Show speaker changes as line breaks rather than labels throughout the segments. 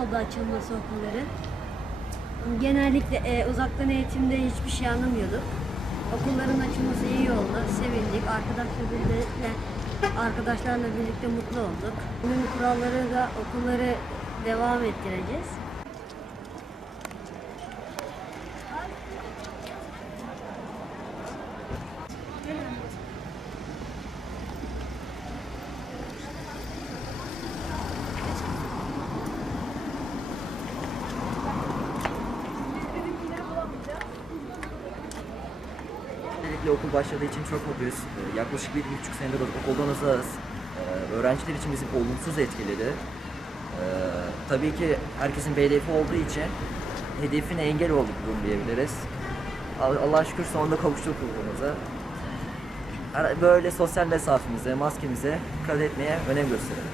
oldu açılması okulların. Genellikle e, uzaktan eğitimde hiçbir şey anlamıyorduk. Okulların açılması iyi oldu. Sevindik. Arkadaşlarla, arkadaşlarla birlikte mutlu olduk. Bunun kuralları da okulları devam ettireceğiz.
Öncelikle okul başladığı için çok mutluyuz. Ee, Yaklaşık bir, buçuk senedir okuldan uzağız. Ee, Öğrenciler için bizi olumsuz etkiledi. Ee, Tabii ki herkesin bir hedefi olduğu için hedefine engel olduk bunu diyebiliriz. Al- Allah'a şükür sonunda kavuştuk okulumuza. Böyle sosyal mesafemize, maskemize dikkat etmeye önem gösterelim.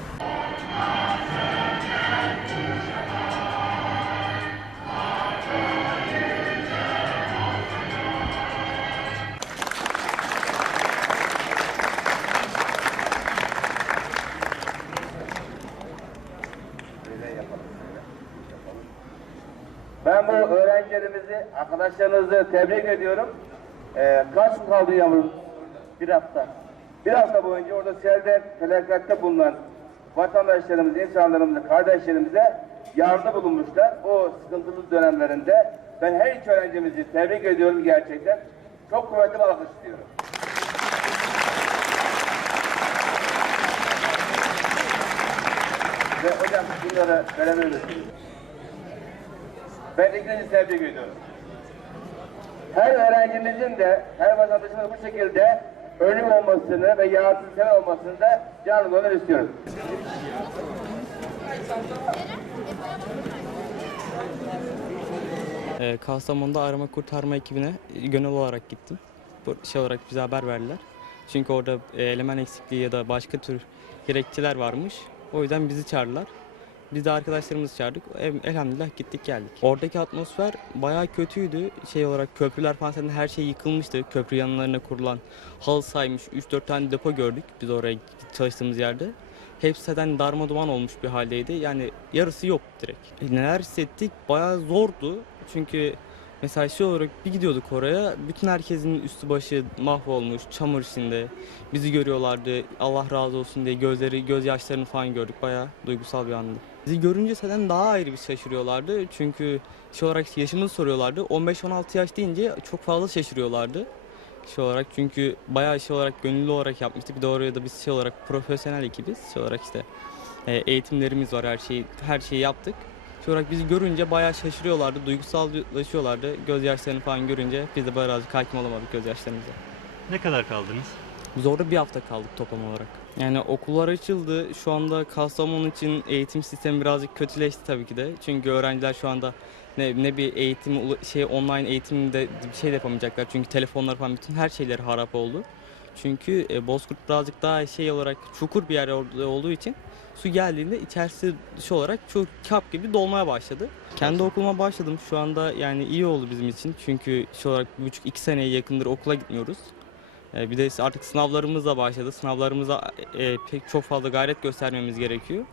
Ben bu öğrencilerimizi, arkadaşlarınızı tebrik ediyorum. Ee, kaç kaldı yavrum? Bir hafta. Bir hafta boyunca orada selde, felakatte bulunan vatandaşlarımız, insanlarımıza, kardeşlerimize yardım bulunmuşlar. O sıkıntılı dönemlerinde ben her iki öğrencimizi tebrik ediyorum gerçekten. Çok kuvvetli bir alkış istiyorum. Ve hocam bunları verebiliriz. Ben ikinizi tebrik ediyorum. Her öğrencimizin de, her vatandaşımızın bu şekilde ölüm olmasını ve yardımsever olmasını da canı gönül istiyorum.
Ee, Kastamonu'da arama kurtarma ekibine gönüllü olarak gittim. Bu şey olarak bize haber verdiler. Çünkü orada e, eleman eksikliği ya da başka tür gerekçeler varmış. O yüzden bizi çağırdılar. Biz de arkadaşlarımızı çağırdık. El- Elhamdülillah gittik geldik. Oradaki atmosfer bayağı kötüydü. Şey olarak köprüler falan zaten her şey yıkılmıştı. Köprü yanlarına kurulan halı saymış 3-4 tane depo gördük biz oraya çalıştığımız yerde. Hepsi zaten darma duman olmuş bir haldeydi. Yani yarısı yok direkt. E, neler hissettik? Bayağı zordu. Çünkü mesela şey olarak bir gidiyorduk oraya. Bütün herkesin üstü başı mahvolmuş, çamur içinde. Bizi görüyorlardı. Allah razı olsun diye gözleri, gözyaşlarını falan gördük. Bayağı duygusal bir andı. Bizi görünce zaten daha ayrı bir şaşırıyorlardı. Çünkü şey olarak yaşımızı soruyorlardı. 15-16 yaş deyince çok fazla şaşırıyorlardı şey olarak çünkü bayağı şey olarak gönüllü olarak yapmıştık. Bir de oraya da biz şey olarak profesyonel ekibiz. Şey olarak işte e, eğitimlerimiz var her şeyi her şeyi yaptık. Olarak bizi görünce bayağı şaşırıyorlardı, duygusallaşıyorlardı. Gözyaşlarını falan görünce biz de birazcık hakim olamadık gözyaşlarımıza.
Ne kadar kaldınız?
Biz orada bir hafta kaldık toplam olarak. Yani okullar açıldı. Şu anda Kastamonu için eğitim sistemi birazcık kötüleşti tabii ki de. Çünkü öğrenciler şu anda ne, ne bir eğitim şey online eğitimde bir şey de yapamayacaklar. Çünkü telefonlar falan bütün her şeyleri harap oldu. Çünkü e, Bozkurt birazcık daha şey olarak çukur bir yer olduğu için su geldiğinde içerisi dışı olarak çok kap gibi dolmaya başladı. Kendi okuluma başladım. Şu anda yani iyi oldu bizim için. Çünkü şey olarak bir buçuk iki seneye yakındır okula gitmiyoruz. E, Bir de artık sınavlarımız da başladı. Sınavlarımıza e, pek çok fazla gayret göstermemiz gerekiyor.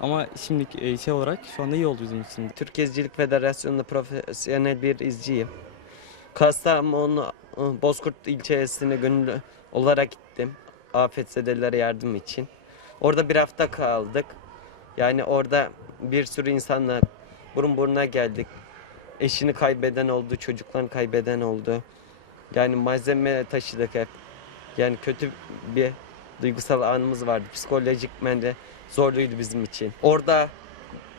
Ama şimdi e, şey olarak şu anda iyi oldu bizim için.
Türk İzcilik Federasyonu'nda profesyonel bir izciyim. Kastamonu Bozkurt ilçesine gönüllü olarak gittim. Afetzedelere yardım için. Orada bir hafta kaldık. Yani orada bir sürü insanla burun buruna geldik. Eşini kaybeden oldu, çocuklarını kaybeden oldu. Yani malzeme taşıdık hep. Yani kötü bir duygusal anımız vardı. Psikolojik de zorluydu bizim için. Orada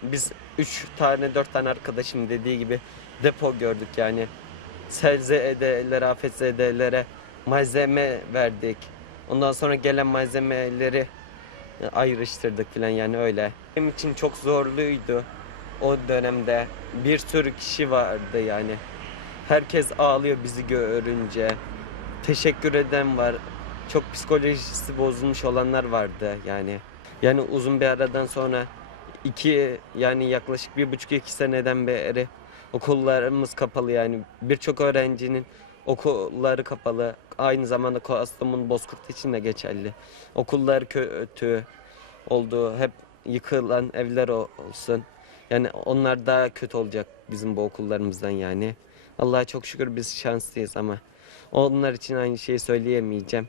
biz üç tane dört tane arkadaşım dediği gibi depo gördük yani. Selzedelere, afetzedelere malzeme verdik. Ondan sonra gelen malzemeleri ayrıştırdık falan yani öyle. Benim için çok zorluydu o dönemde. Bir sürü kişi vardı yani. Herkes ağlıyor bizi görünce. Teşekkür eden var. Çok psikolojisi bozulmuş olanlar vardı yani. Yani uzun bir aradan sonra iki yani yaklaşık bir buçuk iki seneden beri okullarımız kapalı yani. Birçok öğrencinin okulları kapalı. Aynı zamanda Kastamonu Bozkurt için de geçerli. Okullar kötü oldu. Hep yıkılan evler olsun. Yani onlar daha kötü olacak bizim bu okullarımızdan yani. Allah'a çok şükür biz şanslıyız ama onlar için aynı şeyi söyleyemeyeceğim.